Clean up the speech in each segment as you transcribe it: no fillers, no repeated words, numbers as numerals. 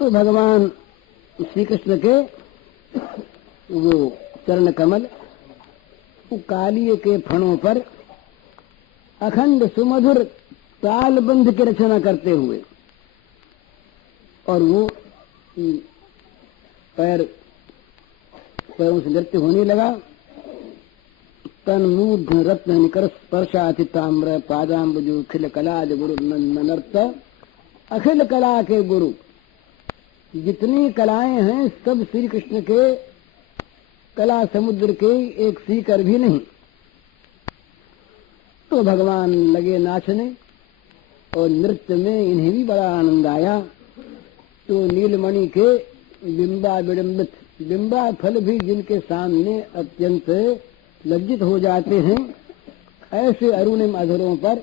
तो भगवान श्री कृष्ण के वो चरण कमल कालिए के फणों पर अखंड सुमधुर तालबंध की रचना करते हुए, और वो पैरों से नृत्य होने लगा। तन मूर्ध रत्न निकर स्पर्शाति ताम्र पादाम्बुजु अखिल कला गुरु नर्त। अखिल कला के गुरु, जितनी कलाएं हैं सब श्री कृष्ण के कला समुद्र के एक सीकर भी नहीं। तो भगवान लगे नाचने और नृत्य में इन्हें भी बड़ा आनंद आया। तो नीलमणि के बिंबा विडंबित बिंबा फल भी जिनके सामने अत्यंत लज्जित हो जाते हैं, ऐसे अरुणिम अधरों पर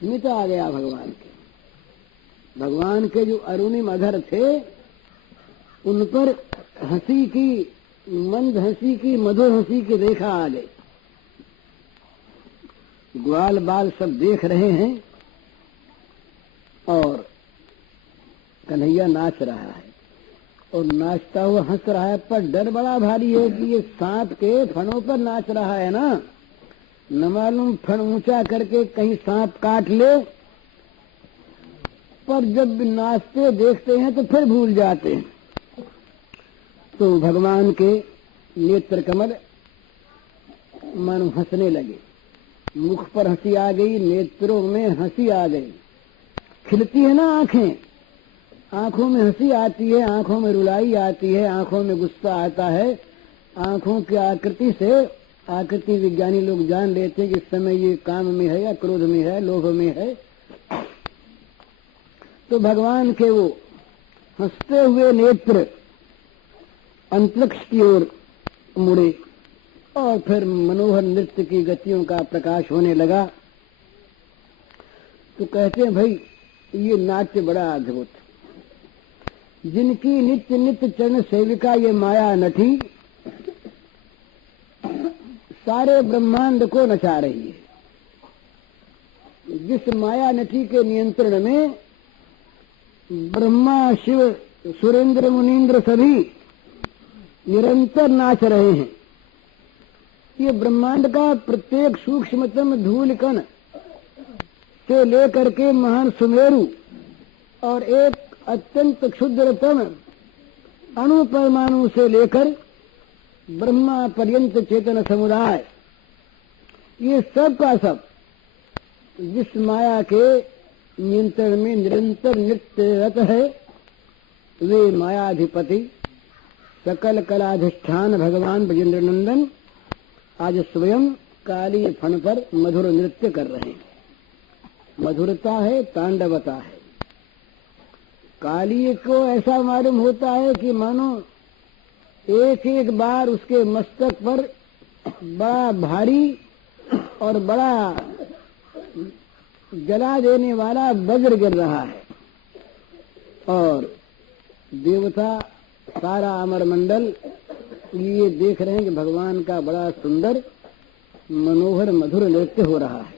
स्मित आ गया भगवान के। भगवान के जो अरुणिम अधर थे उन पर हंसी की, मंद हंसी की, मधुर हंसी की रेखा आ गई। ग्वाल बाल सब देख रहे हैं और कन्हैया नाच रहा है और नाचता हुआ हंस रहा है, पर डर बड़ा भारी है कि ये सांप के फणों पर नाच रहा है ना, न मालूम फण ऊंचा करके कहीं सांप काट ले। पर जब नाचते देखते हैं तो फिर भूल जाते हैं। तो भगवान के नेत्र कमल मानो हंसने लगे, मुख पर हंसी आ गई, नेत्रों में हंसी आ गई। खिलती है ना आंखें, आंखों में हंसी आती है, आंखों में रुलाई आती है, आंखों में गुस्सा आता है। आंखों की आकृति से आकृति विज्ञानी लोग जान लेते हैं कि इस समय ये काम में है या क्रोध में है, लोभ में है। तो भगवान के वो हंसते हुए नेत्र अंतरिक्ष की ओर मुड़े और फिर मनोहर नृत्य की गतियों का प्रकाश होने लगा। तो कहते हैं भाई ये नाट्य बड़ा अद्भुत, जिनकी नित्य नित्य चरण सेविका ये माया नठी सारे ब्रह्मांड को नचा रही है। जिस माया नठी के नियंत्रण में ब्रह्मा शिव सुरेंद्र मुनीन्द्र सभी निरंतर नाच रहे हैं। ये ब्रह्मांड का प्रत्येक सूक्ष्मतम धूल कण से लेकर के महान सुमेरु और एक अत्यंत क्षुद्रतम अणु परमाणु से लेकर ब्रह्मा पर्यंत चेतन समुदाय, ये सब का सब जिस माया के नियंत्रण में निरंतर नृत्यरत है, वे मायाधिपति सकल कलाधिष्ठान भगवान ब्रजेंद्र नंदन आज स्वयं काली फण पर मधुर नृत्य कर रहे हैं। मधुरता है, तांडवता है। काली को ऐसा मालूम होता है कि मानो एक एक बार उसके मस्तक पर बड़ा भारी और बड़ा जला देने वाला वज्र गिर रहा है, और देवता सारा अमर मंडल ये देख रहे हैं कि भगवान का बड़ा सुंदर मनोहर मधुर नृत्य हो रहा है।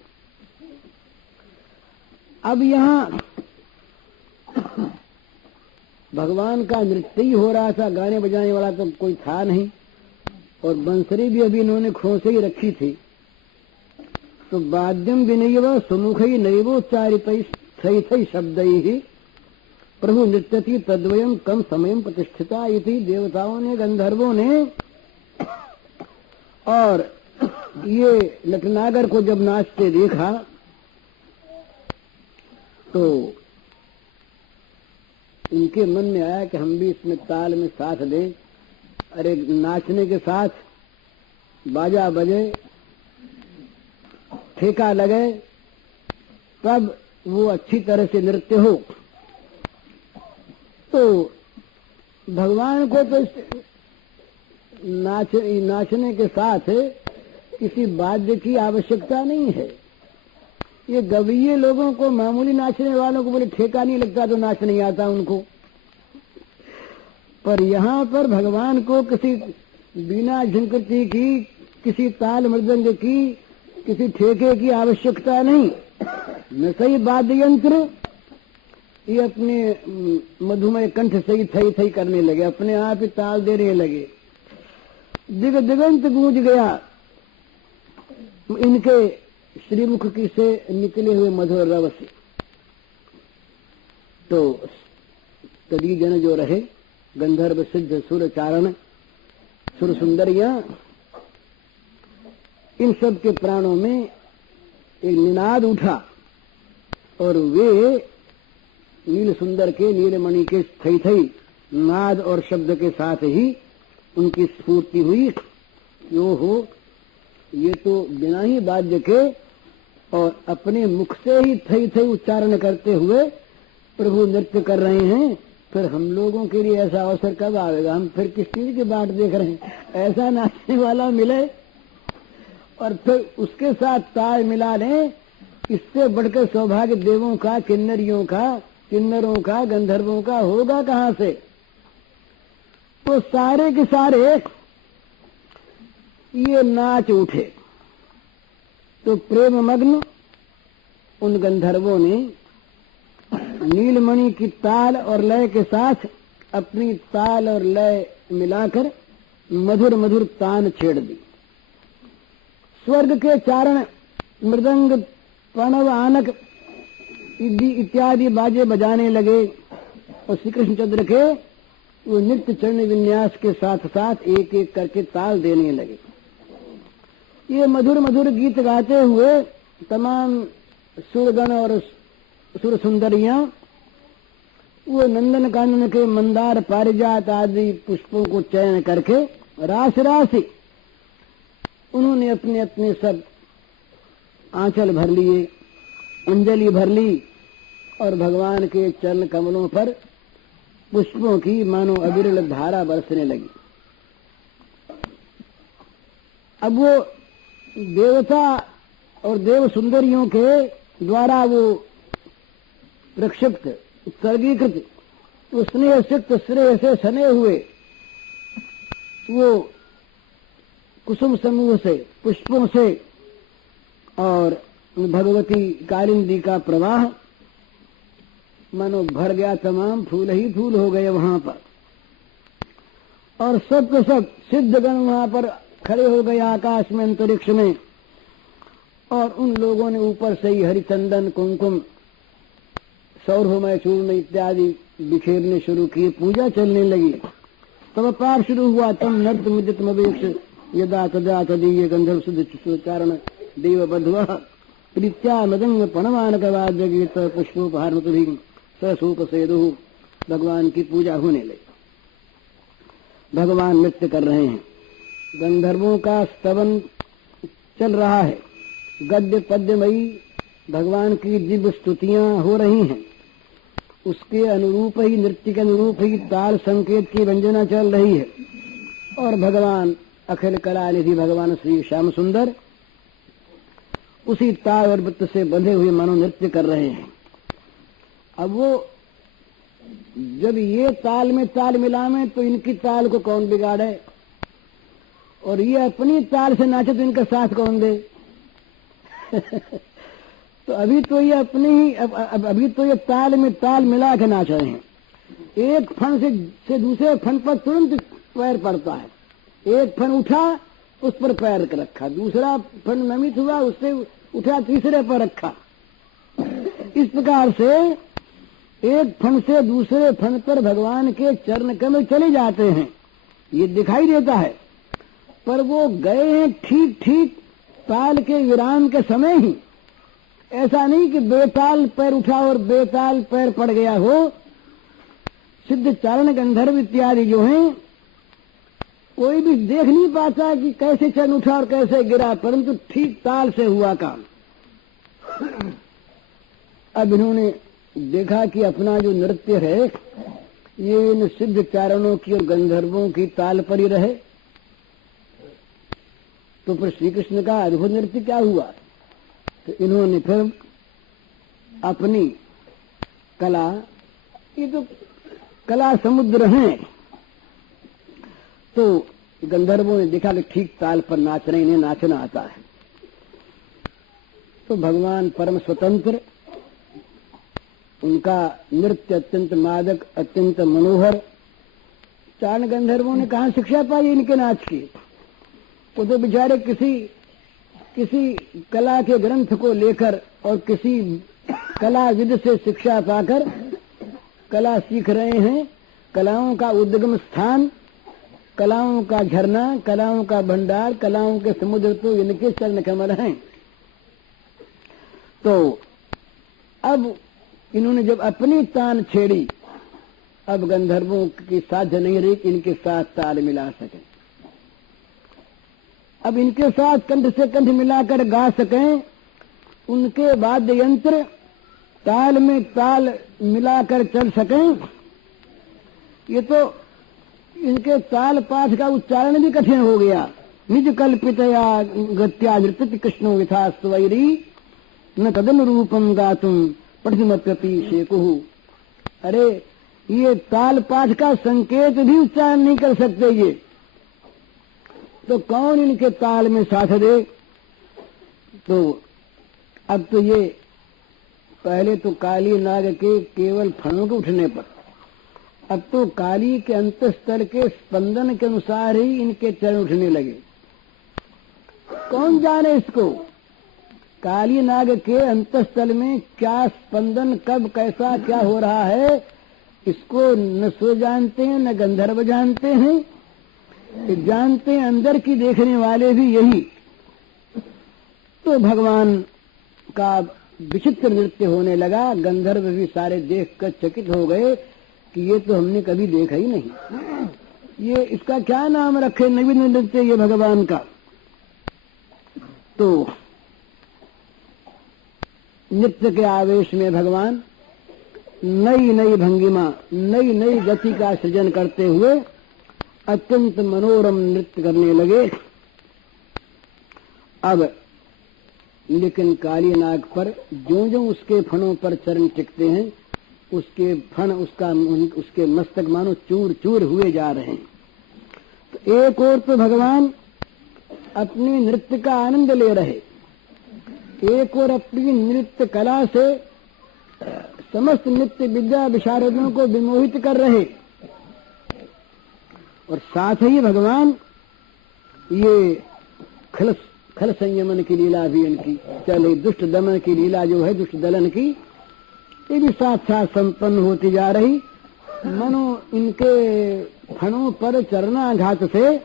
अब यहाँ भगवान का नृत्य ही हो रहा था, गाने बजाने वाला तो कोई था नहीं, और बंसरी भी अभी इन्होंने खोसे ही रखी थी। तो वाद्यम विनयव सुमुखई नैवोच्चारितै शब्दैहि प्रभु नृत्यति तद्वयम कम समयम प्रतिष्ठिता इति। देवताओं ने, गंधर्वों ने और ये नटनागर को जब नाचते देखा तो इनके मन में आया कि हम भी इसमें ताल में साथ दें। अरे नाचने के साथ बाजा बजे, ठेका लगे, तब वो अच्छी तरह से नृत्य हो। तो भगवान को तो नाचने के साथ किसी वाद्य की आवश्यकता नहीं है। ये गवीय लोगों को, मामूली नाचने वालों को बोले ठेका नहीं लगता तो नाच नहीं आता उनको। पर यहाँ पर भगवान को किसी बिना झंकृति की, किसी ताल मृदंग की, किसी ठेके की आवश्यकता नहीं। न सही वाद्य यंत्र ये अपने मधुमय कंठ से ही थई थई करने लगे, अपने आप ही ताल देने लगे। दिगंत गूंज गया इनके श्रीमुख की से निकले हुए मधुर रव से। तो तदी जन जो रहे गंधर्व सिद्ध सुर चारण सुर सुंदरिया, इन सब के प्राणों में एक निनाद उठा और वे नील सुंदर के नीलमणि के थई थई नाद और शब्द के साथ ही उनकी स्फूर्ति हुई। यो हो, ये तो बिना ही वाद्य के और अपने मुख से ही थई थई उच्चारण करते हुए प्रभु नृत्य कर रहे हैं। फिर हम लोगों के लिए ऐसा अवसर कब आएगा? हम फिर किस चीज की बाट देख रहे हैं? ऐसा नाचने वाला मिले और फिर उसके साथ ताल मिला लें, इससे बढ़कर सौभाग्य देवों का, किन्नरियों का, किन्नरों का, गंधर्वों का होगा कहां से? तो सारे के सारे ये नाच उठे। तो प्रेम मग्न उन गंधर्वों ने नीलमणि की ताल और लय के साथ अपनी ताल और लय मिलाकर मधुर मधुर तान छेड़ दी। स्वर्ग के चारण मृदंग प्रणव आनक इत्यादि बाजे बजाने लगे और श्री कृष्णचंद्र के वो नित्य चरण विन्यास के साथ साथ एक एक करके ताल देने लगे। ये मधुर मधुर गीत गाते हुए तमाम सुरगण और सुर सुंदरियां वो नंदन कानन के मंदार पारिजात आदि पुष्पों को चयन करके रास राशि उन्होंने अपने अपने सब आंचल भर लिए, अंजलि भर ली और भगवान के चरण कमलों पर पुष्पों की मानो अविरल धारा बरसने लगी। अब वो देवता और देव सुंदरियों के द्वारा वो प्रक्षिप्त उत्सर्गीकृत स्नेह सिक्त श्रेय से सने हुए वो कुसुम समूह से, पुष्पों से और भगवती कालिंदी का प्रवाह मानो भर गया, तमाम फूल ही फूल हो गए वहां पर। और सब के सब सिद्धगण वहां पर खड़े हो गए आकाश में, अंतरिक्ष में, और उन लोगों ने ऊपर से ही हरिचंदन, कुमकुम, सौरभमय चूर्ण इत्यादि बिखेरने शुरू किए। पूजा चलने लगी। तब पार शुरू हुआ। तम नर्त मुदित मवेक्ष यदा तदा तदीय गंधर्व सुचारण देव बधुआ प्रीत्या मदंग पणवान कवाद्य गीत पुष्पोपहार मतुरी ससूप सेदु। भगवान की पूजा होने लगी। भगवान नृत्य कर रहे हैं। गंधर्वों का स्तवन चल रहा है। गद्य पद्यमयी भगवान की दिव्य स्तुतियां हो रही हैं। उसके अनुरूप ही, नृत्य के अनुरूप ही ताल संकेत की व्यंजना चल रही है। और भगवान अखिल कला निधि भगवान श्री श्याम सुंदर उसी ताल और वृत्त से बंधे हुए मानो नृत्य कर रहे हैं। अब वो जब ये ताल में ताल मिलावे तो इनकी ताल को कौन बिगाड़े, और ये अपनी ताल से नाचे तो इनका साथ कौन दे? तो अभी तो ये अपनी ही अभी तो ये ताल में ताल मिला के नाच रहे हैं। एक फन से दूसरे फन पर तुरंत पैर पड़ता है। एक फन उठा उस पर पैर रखा, दूसरा फन नमित हुआ उससे उठा तीसरे पर रखा। इस प्रकार से एक फन से दूसरे फन पर भगवान के चरण कमल चले जाते हैं, ये दिखाई देता है। पर वो गए हैं ठीक ठीक ताल के विराम के समय ही। ऐसा नहीं कि बेताल पैर उठा और बेताल पैर पड़ गया हो। सिद्ध चारण गंधर्व इत्यादि जो हैं कोई भी देख नहीं पाता कि कैसे चरण उठा और कैसे गिरा, परंतु ठीक ताल से हुआ काम। अब इन्होंने देखा कि अपना जो नृत्य है ये इन सिद्ध चारणों की और गंधर्वों की ताल पर ही रहे। तो फिर श्री कृष्ण का अद्भुत नृत्य क्या हुआ? तो इन्होंने फिर अपनी कला, ये तो कला समुद्र हैं, तो गंधर्वों ने देखा कि ठीक ताल पर नाच रहे, इन्हें नाचना आता है। तो भगवान परम स्वतंत्र उनका नृत्य अत्यंत मादक, अत्यंत मनोहर। चारण गंधर्वों ने कहाँ शिक्षा पाई इनके नाच की? वो तो बेचारे किसी कला के ग्रंथ को लेकर और किसी कलाविद से शिक्षा पाकर कला सीख रहे हैं। कलाओं का उद्गम स्थान, कलाओं का झरना, कलाओं का भंडार, कलाओं के समुद्र तो इनके चरण कमल हैं। तो अब इन्होंने जब अपनी तान छेड़ी, अब गंधर्वों की साध्य नहीं रही कि इनके साथ ताल मिला सके। अब इनके साथ कंठ से कंठ मिलाकर गा सकें, उनके वाद्य यंत्र ताल में ताल मिलाकर चल सकें, ये तो इनके ताल पाठ का उच्चारण भी कठिन हो गया। निज कल्पितया गत्या नृत्य कृष्णो यथा स्वैरी न तदन रूपम गातुम पठिमप्यपि शेकुहु। अरे ये ताल पाठ का संकेत भी उच्चारण नहीं कर सकते ये, तो कौन इनके ताल में साथ दे? तो अब तो ये पहले तो काली नाग के केवल फणों के उठने पर, अब तो काली के अंतःस्थल के स्पंदन के अनुसार ही इनके चरण उठने लगे। कौन जाने इसको, काली नाग के अंतःस्थल में क्या स्पंदन, कब कैसा क्या हो रहा है, इसको न सो जानते हैं न गंधर्व जानते हैं। जानते हैं अंदर की देखने वाले भी यही। तो भगवान का विचित्र नृत्य होने लगा। गंधर्व भी सारे देखकर चकित हो गए कि ये तो हमने कभी देखा ही नहीं, ये इसका क्या नाम रखे, नवीन नृत्य ये भगवान का। तो नृत्य के आवेश में भगवान नई नई भंगिमा, नई नई गति का सृजन करते हुए अत्यंत मनोरम नृत्य करने लगे। अब लेकिन काली नाग पर जो जो उसके फणों पर चरण टिकते हैं, उसके फण, उसके मस्तक मानो चूर चूर हुए जा रहे हैं। तो एक ओर तो भगवान अपनी नृत्य का आनंद ले रहे, एक ओर अपनी नृत्य कला से समस्त नृत्य विद्या विशारदों को विमोहित कर रहे, और साथ ही भगवान ये खल संयमन की लीला भी इनकी चले, दुष्ट दमन की लीला जो है, दुष्ट दलन की, ये भी साथ साथ संपन्न होती जा रही। मनो इनके फणों पर चरणाघात से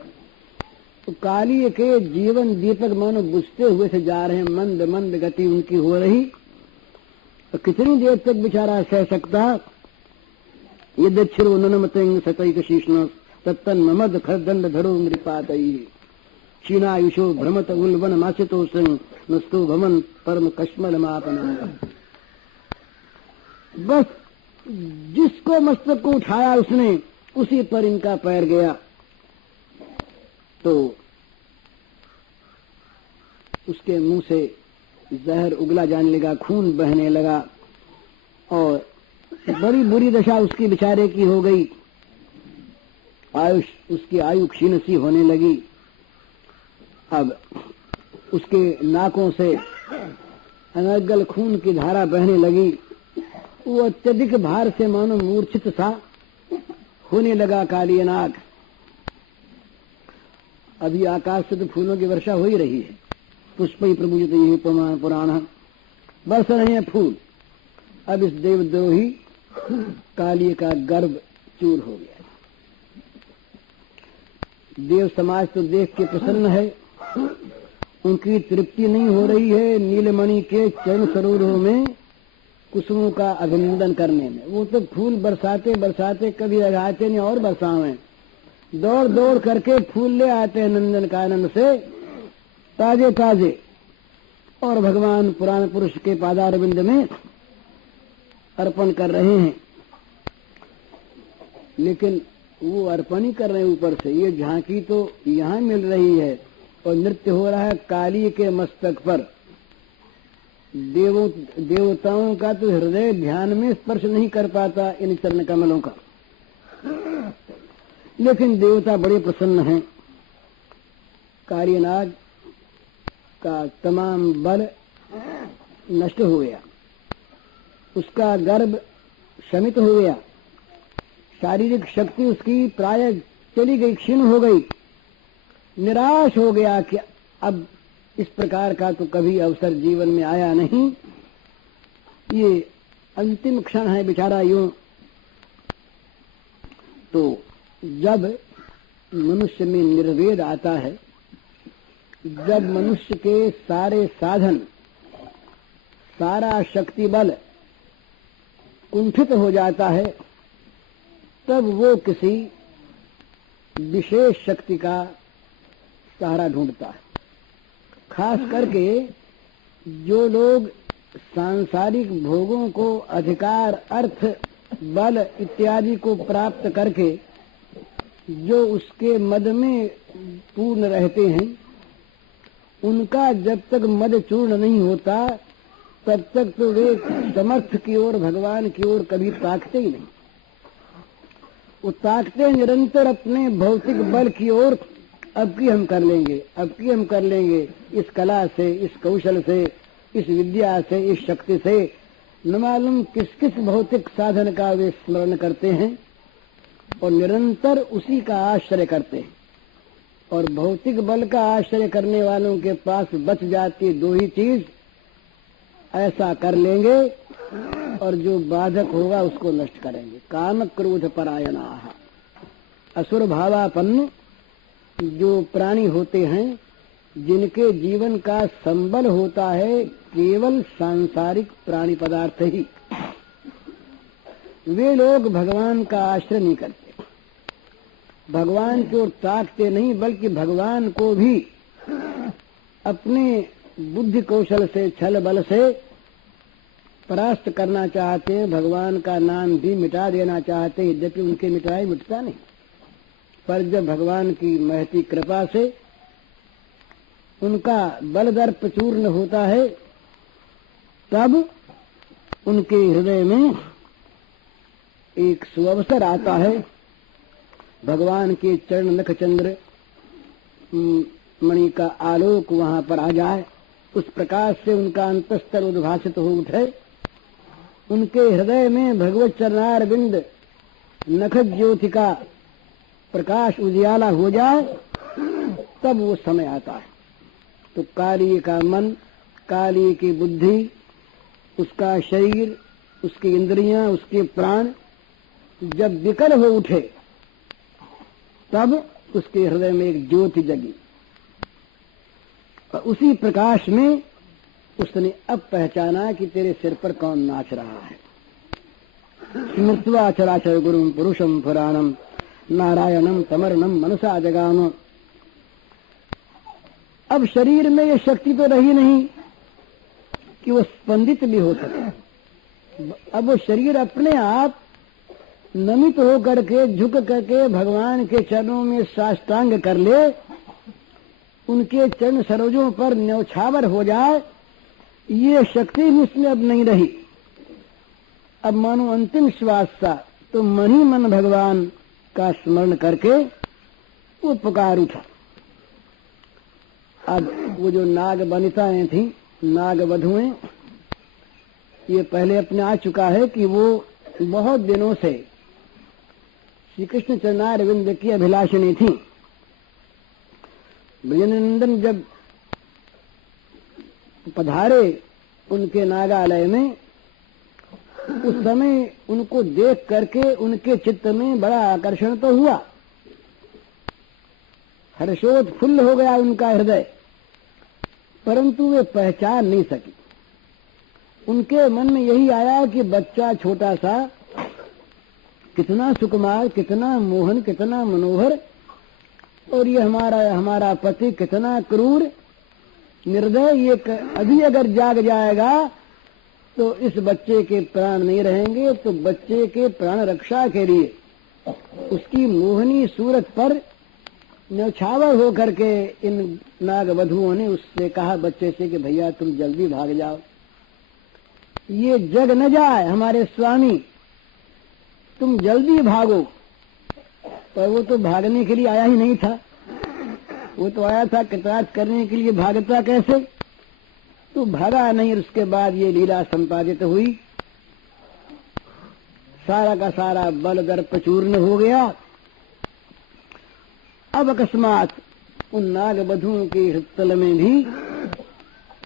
तो काली के जीवन दीपक मानो बुझते हुए से जा रहे हैं, मंद मंद गति उनकी हो रही। तो कितनी देर तक बेचारा सह सकता? ये दक्षिणो ननमतिंग सतैक शीष्ण तत्तन ममद खरदंड धरो नृपातई क्षीणायुषो भ्रमत उल्वन मासितो संग नस्तो भवन परम कश्मल मापना। बस जिसको मस्तक को उठाया उसने, उसी पर इनका पैर गया। तो उसके मुंह से जहर उगला जाने लगा, खून बहने लगा, और बड़ी बुरी दशा उसकी बेचारे की हो गई। उसकी आयु क्षीण सी होने लगी। अब उसके नाकों से अनर्गल खून की धारा बहने लगी। वो अत्यधिक भार से मानो मूर्छित सा होने लगा काली नाग। अभी आकाश से तो फूलों की वर्षा हो ही रही है, पुष्प ही प्रभुजित ये पुराण बरस रहे हैं फूल। अब इस देवद्रोही काली का गर्भ चूर हो गया। देव समाज तो देख के प्रसन्न है, उनकी तृप्ति नहीं हो रही है नीलमणि के चरण सरोवरों में कुसुमों का अभिनंदन करने में। वो तो फूल बरसाते बरसाते कभी लगाते नहीं और बरसावें, दौड़ दौड़ करके फूल ले आते हैं नंदन कानन से ताजे ताजे, और भगवान पुराण पुरुष के पादारविंद में अर्पण कर रहे हैं। लेकिन वो अर्पण ही कर रहे हैं ऊपर से, ये झांकी तो यहाँ मिल रही है और नृत्य हो रहा है काली के मस्तक पर। देवताओं का तो हृदय ध्यान में स्पर्श नहीं कर पाता इन चरण कमलों का, लेकिन देवता बड़े प्रसन्न हैं। कालीनाग का तमाम बल नष्ट हो गया। उसका गर्भ शमित हो गया, शारीरिक शक्ति उसकी प्राय चली गई, क्षीण हो गई, निराश हो गया कि अब इस प्रकार का तो कभी अवसर जीवन में आया नहीं, ये अंतिम क्षण है बेचारा यूं। तो जब मनुष्य में निर्वेद आता है, जब मनुष्य के सारे साधन, सारा शक्ति बल कुंठित हो जाता है, तब वो किसी विशेष शक्ति का सहारा ढूंढता है। खास करके जो लोग सांसारिक भोगों को, अधिकार, अर्थ, बल इत्यादि को प्राप्त करके जो उसके मद में पूर्ण रहते हैं, उनका जब तक मद चूर्ण नहीं होता तब तक तो वे समर्थ की ओर, भगवान की ओर कभी ताकते ही नहीं। वो ताकते निरंतर अपने भौतिक बल की ओर, अब की हम कर लेंगे, अब की हम कर लेंगे, इस कला से, इस कौशल से, इस विद्या से, इस शक्ति से, न मालूम किस किस भौतिक साधन का वे स्मरण करते हैं और निरंतर उसी का आश्रय करते हैं। और भौतिक बल का आश्रय करने वालों के पास बच जाती दो ही चीज, ऐसा कर लेंगे और जो बाधक होगा उसको नष्ट करेंगे। काम क्रोध परायणाः, असुर भावापन्न जो प्राणी होते हैं, जिनके जीवन का संबल होता है केवल सांसारिक प्राणी पदार्थ ही, वे लोग भगवान का आश्रय नहीं करते, भगवान की ओर ताकते नहीं, बल्कि भगवान को भी अपने बुद्धि कौशल से, छल बल से परास्त करना चाहते हैं, भगवान का नाम भी मिटा देना चाहते हैं। यद्यपि उनके मिटाए मिटता नहीं, पर जब भगवान की महती कृपा से उनका बल दर्प चूर्ण होता है, तब उनके हृदय में एक सुअवसर आता है, भगवान के चरण नख चंद्र मणि का आलोक वहां पर आ जाए, उस प्रकाश से उनका अंतस्तर उद्भासित हो उठे, उनके हृदय में भगवत चरणारविंद नख ज्योति का प्रकाश उजियाला हो जाए, तब वो समय आता है। तो काली का मन, काली की बुद्धि, उसका शरीर, उसकी इंद्रियां, उसके प्राण जब विकल हो उठे, तब उसके हृदय में एक ज्योति जगी और उसी प्रकाश में उसने अब पहचाना कि तेरे सिर पर कौन नाच रहा है। स्मृत्वा चराचर गुरुम पुरुषम पुराणम नारायणम तमर्णम मनसा जगाम। अब शरीर में ये शक्ति तो रही नहीं कि वो स्पंदित भी हो सके। अब वो शरीर अपने आप नमित हो करके, झुक करके भगवान के चरणों में साष्टांग कर ले, उनके चरण सरोजों पर न्यौछावर हो जाए, ये शक्ति भी उसमें अब नहीं रही। अब मानो अंतिम श्वास सा, तो मन ही मन भगवान का स्मरण करके वो पुकार उठा। अब वो जो नाग वनिताएं थी, नाग वधुएं, ये पहले अपने आ चुका है कि वो बहुत दिनों से श्री कृष्ण चरणारविंद की अभिलाषिणी थी। ब्रजनंदन जब पधारे उनके नागालय में, उस समय उनको देख करके उनके चित्त में बड़ा आकर्षण तो हुआ, हर्षोत्फुल्ल हो गया उनका हृदय, परंतु वे पहचान नहीं सकी। उनके मन में यही आया कि बच्चा छोटा सा, कितना सुकुमार, कितना मोहन, कितना मनोहर, और ये हमारा पति कितना क्रूर निर्दय, ये अभी अगर जाग जाएगा तो इस बच्चे के प्राण नहीं रहेंगे। तो बच्चे के प्राण रक्षा के लिए उसकी मोहनी सूरत पर न्यौछावर हो करके इन नाग वधुओं ने उससे कहा, बच्चे से, कि भैया तुम जल्दी भाग जाओ, ये जग न जाए हमारे स्वामी, तुम जल्दी भागो। पर वो तो भागने के लिए आया ही नहीं था, वो तो आया था कृतार्थ करने के लिए, भागता कैसे? तो भागा नहीं। उसके बाद ये लीला संपादित हुई सारा का सारा बल दर्प चूर्ण हो गया। अब अकस्मात उन नाग बधुओं के हृदय में भी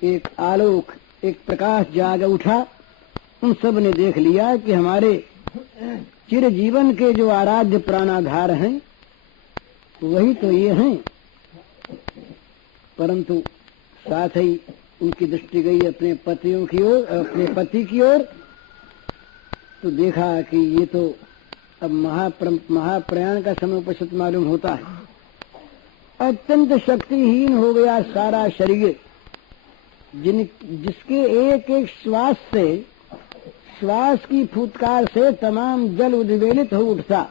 एक आलोक, एक प्रकाश जाग उठा। उन सब ने देख लिया कि हमारे चिर जीवन के जो आराध्य प्राणाधार हैं वही तो ये हैं। परंतु साथ ही उनकी दृष्टि गई अपने पतियों की ओर, अपने पति की ओर, तो देखा कि ये तो अब महाप्रयाण का समय उपस्थित मालूम होता है। अत्यंत शक्तिहीन हो गया सारा शरीर, जिसके एक एक श्वास से, श्वास की फुटकार से तमाम जल उद्वेलित हो उठता।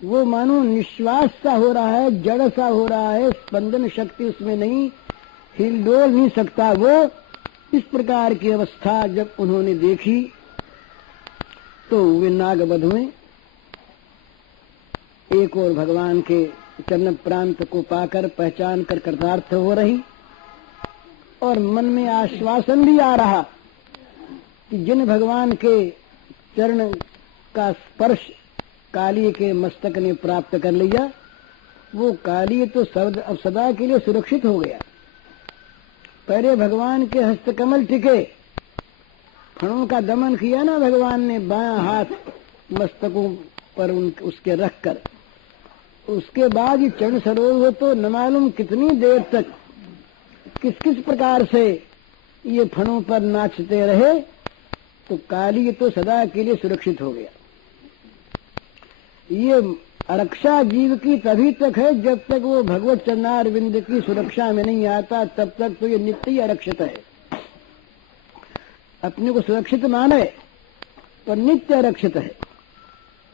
वो मानो निश्वास सा हो रहा है, जड़ सा हो रहा है, स्पंदन शक्ति उसमें नहीं, हिलडोल नहीं सकता वो। इस प्रकार की अवस्था जब उन्होंने देखी तो वे नाग बधुएं एक और भगवान के चरण प्रांत को पाकर पहचान कर कृतार्थ हो रही, और मन में आश्वासन भी आ रहा कि जिन भगवान के चरण का स्पर्श काली के मस्तक ने प्राप्त कर लिया, वो काली तो अब सदा के लिए सुरक्षित हो गया। पहले भगवान के हस्तकमल टिके, फणों का दमन किया ना भगवान ने, बायां हाथ मस्तकों पर उसके रखकर, उसके बाद ये चरण सरोवर तो न मालूम कितनी देर तक किस किस प्रकार से ये फणों पर नाचते रहे, तो काली तो सदा के लिए सुरक्षित हो गया। ये आरक्षा जीव की तभी तक है जब तक वो भगवत चरणारविंद की सुरक्षा में नहीं आता, तब तक तो ये नित्य ही आरक्षित है। अपने को सुरक्षित माने पर नित्य आरक्षित है।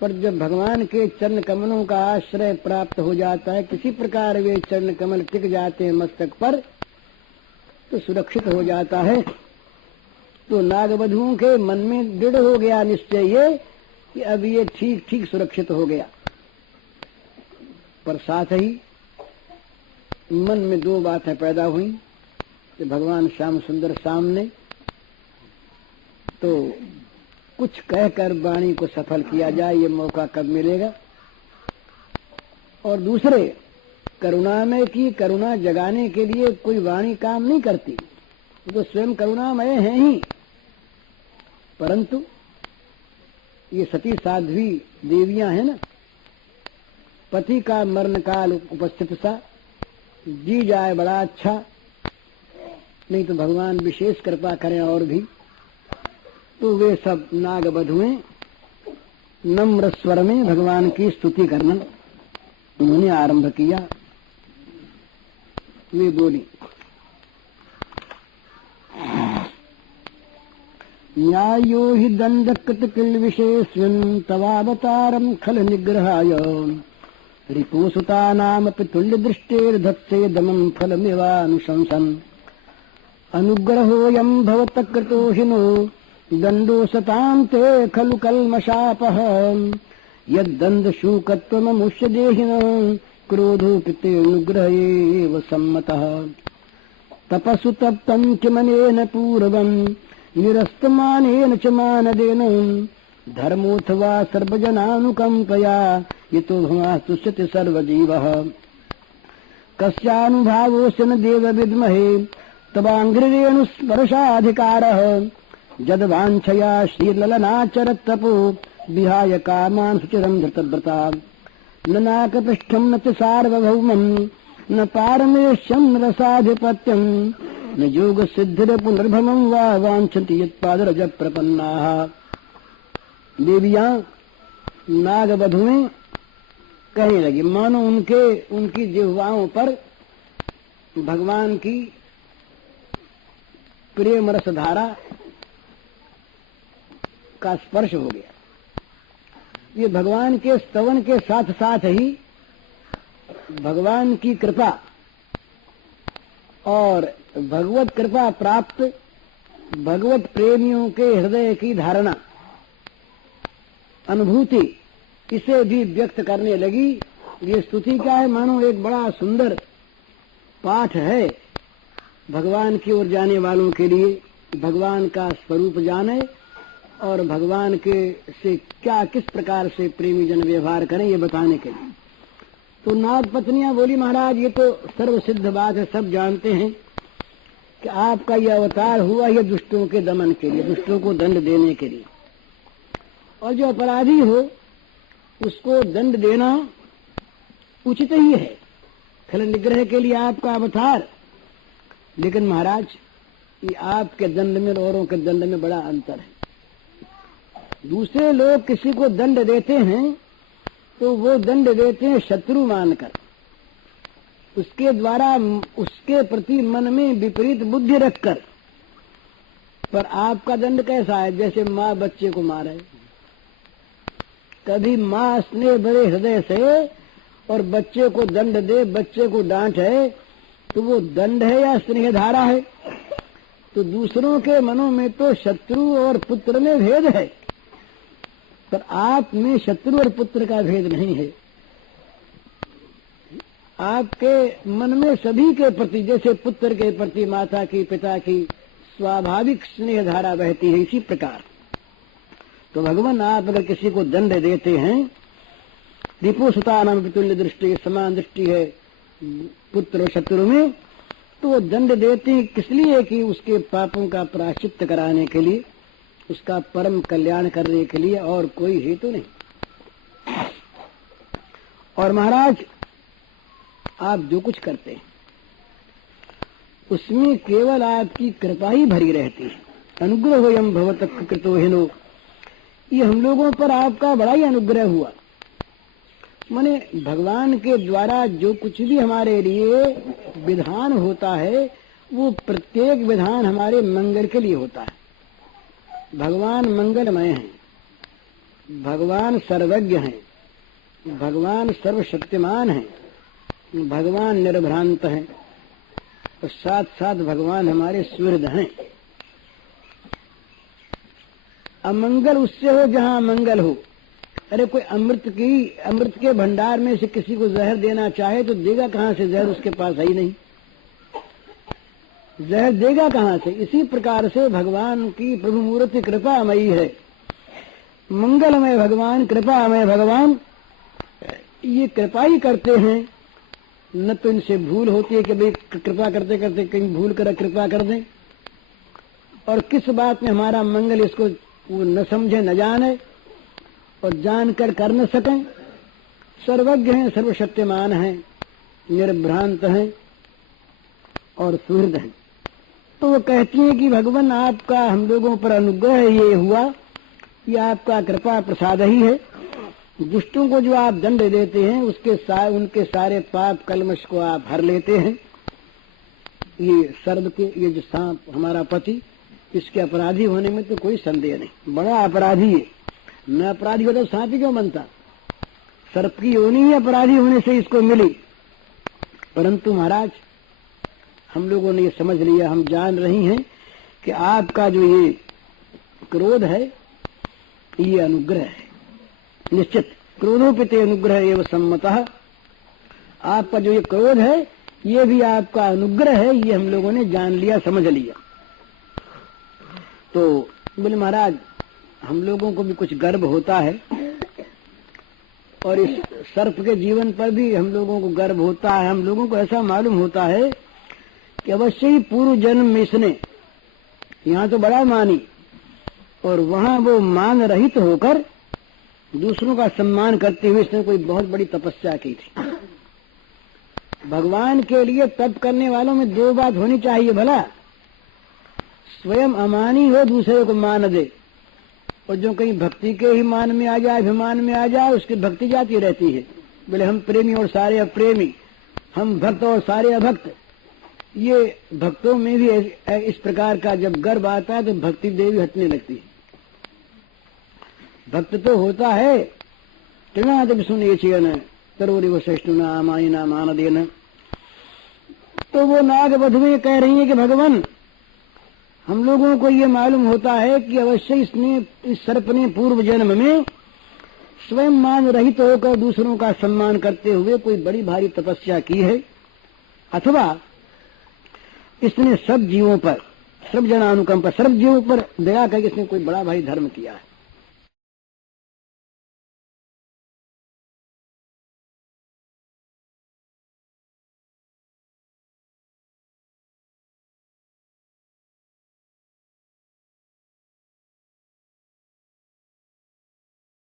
पर जब भगवान के चरण कमलों का आश्रय प्राप्त हो जाता है, किसी प्रकार वे चरण कमल टिक जाते हैं मस्तक पर, तो सुरक्षित हो जाता है। तो नागवधुओं के मन में दृढ़ हो गया निश्चय ये कि अब ये ठीक ठीक सुरक्षित हो गया। पर साथ ही मन में दो बातें पैदा हुई कि भगवान श्याम सुंदर सामने, तो कुछ कहकर वाणी को सफल किया जाए, ये मौका कब मिलेगा। और दूसरे, करुणामय की करुणा जगाने के लिए कोई वाणी काम नहीं करती, वो तो स्वयं करुणामय है ही। परंतु ये सती साध्वी देवियां हैं ना, पति का मरण काल उपस्थित सा, जी जाए बड़ा अच्छा, नहीं तो भगवान विशेष कृपा करें और भी। तो वे सब नाग बधुएं नम्र स्वर में भगवान की स्तुति करना उन्होंने आरंभ किया। वे बोली, न्यायो हि दंडकृत किल विशेष्यन् तवावतारं खल निग्रहाय रिपुसुता नाम तुल्य दृष्टेर्धत्से दमं फलमिवानुशंसन् अनुग्रहोऽयं भवतः कृतोहिनो दंडो सतां ते खलु कल्मषापः यद्दण्डशूकत्वममुष्य देहिनः क्रोधोपिते अनुग्रहेव सम्मतः तपसु तप्तं च मनेन पूर्वं निरस्तमानेन च मानदेन धर्मोऽथवा सर्वजनानुकम्पया यतो भवास्तुष्यति सर्वजीवः कस्यानुभावोऽस्य न देव विद्महे तवाङ्घ्रिरेणुस्पर्शाधिकारः जद्वाञ्छया श्रीललनाचरत्तपो विहाय कामान् सुचिरं धृतव्रता न नाकपृष्ठं न च सार्वभौमं न पारमेश्यं न रसाधिपत्यं न योग सिद्धिर पुनर्भमं वा वाञ्छन्ति यत्पादरज प्रपन्नाः। देवियां नागवधुएं कहने लगी, मानो उनकी जिह्वाओं पर भगवान की प्रेम रस धारा का स्पर्श हो गया। ये भगवान के स्तवन के साथ साथ ही भगवान की कृपा और भगवत कृपा प्राप्त भगवत प्रेमियों के हृदय की धारणा, अनुभूति, इसे भी व्यक्त करने लगी। ये स्तुति क्या है, मानो एक बड़ा सुंदर पाठ है भगवान की ओर जाने वालों के लिए। भगवान का स्वरूप जाने और भगवान के से क्या किस प्रकार से प्रेमी जन व्यवहार करें ये बताने के लिए। तो नाग पत्नियां बोली, महाराज ये तो सर्वसिद्ध बात है, सब जानते हैं कि आपका यह अवतार हुआ ये दुष्टों के दमन के लिए, दुष्टों को दंड देने के लिए, और जो अपराधी हो उसको दंड देना उचित ही है, खल निग्रह के लिए आपका अवतार। लेकिन महाराज ये आपके दंड में औरों के दंड में बड़ा अंतर है। दूसरे लोग किसी को दंड देते हैं तो वो दंड देते हैं शत्रु मानकर, उसके द्वारा उसके प्रति मन में विपरीत बुद्धि रखकर। पर आपका दंड कैसा है? जैसे माँ बच्चे को मारे। कभी माँ स्नेह भरे हृदय से और बच्चे को दंड दे, बच्चे को डांटे, तो वो दंड है या स्नेह धारा है? तो दूसरों के मनों में तो शत्रु और पुत्र में भेद है, पर आप में शत्रु और पुत्र का भेद नहीं है। आपके मन में सभी के प्रति, जैसे पुत्र के प्रति माता की पिता की स्वाभाविक स्नेह धारा बहती है, इसी प्रकार तो भगवान आप अगर किसी को दंड देते हैं, रिपु सुता नाम तुल्य दृष्टि, समान दृष्टि है पुत्र और शत्रु में, तो वो दंड देते हैं किस लिए? कि उसके पापों का प्रायश्चित्त कराने के लिए, उसका परम कल्याण करने के लिए, और कोई हेतु नहीं। और महाराज आप जो कुछ करते हैं उसमें केवल आपकी कृपा ही भरी रहती है। अनुग्रह होयम भवतः कृतो हिनो, ये हम लोगों पर आपका बड़ा ही अनुग्रह हुआ। माने भगवान के द्वारा जो कुछ भी हमारे लिए विधान होता है वो प्रत्येक विधान हमारे मंगल के लिए होता है। भगवान मंगलमय हैं, भगवान सर्वज्ञ हैं, भगवान सर्वशक्तिमान हैं, भगवान निर्भ्रांत हैं, और साथ साथ भगवान हमारे सुहृद हैं। अमंगल उससे हो जहाँ मंगल हो। अरे कोई अमृत के भंडार में से किसी को जहर देना चाहे तो देगा कहाँ से? जहर उसके पास है ही नहीं, जहर देगा कहाँ से? इसी प्रकार से भगवान की प्रभु मूर्ति कृपामयी है, मंगलमय भगवान, कृपामय भगवान। ये कृपा ही करते हैं, न तो इनसे भूल होती है कि भाई कृपा करते करते कहीं भूल कर कृपा कर दें, और किस बात में हमारा मंगल इसको वो न समझे न जाने और जानकर कर न सकें। सर्वज्ञ हैं, सर्वशक्तिमान हैं, निर्भ्रांत हैं और सुहृद हैं। तो वो कहती हैं कि भगवान आपका हम लोगों पर अनुग्रह ये हुआ, ये आपका कृपा प्रसाद ही है। दुष्टों को जो आप दंड देते हैं उनके सारे पाप कलमश को आप हर लेते हैं। ये सर्प के, ये जो सांप हमारा पति, इसके अपराधी होने में तो कोई संदेह नहीं, बड़ा अपराधी है। न अपराधी होता तो सांप ही क्यों बनता? सर्प की योनि ही अपराधी होने से इसको मिली। परंतु महाराज हम लोगों ने ये समझ लिया, हम जान रही हैं कि आपका जो ये क्रोध है ये अनुग्रह है। निश्चित क्रोधोपिते अनुग्रह एवं सम्मतः, आपका जो ये क्रोध है ये भी आपका अनुग्रह है, ये हम लोगों ने जान लिया, समझ लिया। तो बोले महाराज हम लोगों को भी कुछ गर्व होता है, और इस सर्प के जीवन पर भी हम लोगों को गर्व होता है। हम लोगों को ऐसा मालूम होता है कि अवश्य ही पूर्व जन्म में इसने यहाँ तो बड़ा मानी, और वहाँ वो मान रहित होकर दूसरों का सम्मान करते हुए इसने कोई बहुत बड़ी तपस्या की थी। भगवान के लिए तप करने वालों में दो बात होनी चाहिए, भला स्वयं अमानी हो, दूसरे को मान दे, और जो कहीं भक्ति के ही मान में आ जाए, अभिमान में आ जाए, उसकी भक्ति जाती रहती है। बोले हम प्रेमी और सारे अप्रेमी, हम भक्त और सारे अभक्त। ये भक्तों में भी इस प्रकार का जब गर्व आता है तो भक्ति देवी हटने लगती है। भक्त तो होता है तब सुनिए चेन तरोरी वशिष्ठुना मायना मान देना। तो वो नाग वध में कह रही है कि भगवान हम लोगों को ये मालूम होता है कि अवश्य इस सर्प ने पूर्व जन्म में स्वयं मान रहित होकर दूसरों का सम्मान करते हुए कोई बड़ी भारी तपस्या की है, अथवा इसने सब जीवों पर सर्व जना अनुकंपा, सर्व जीवों पर दया करके इसने कोई बड़ा भारी धर्म किया है।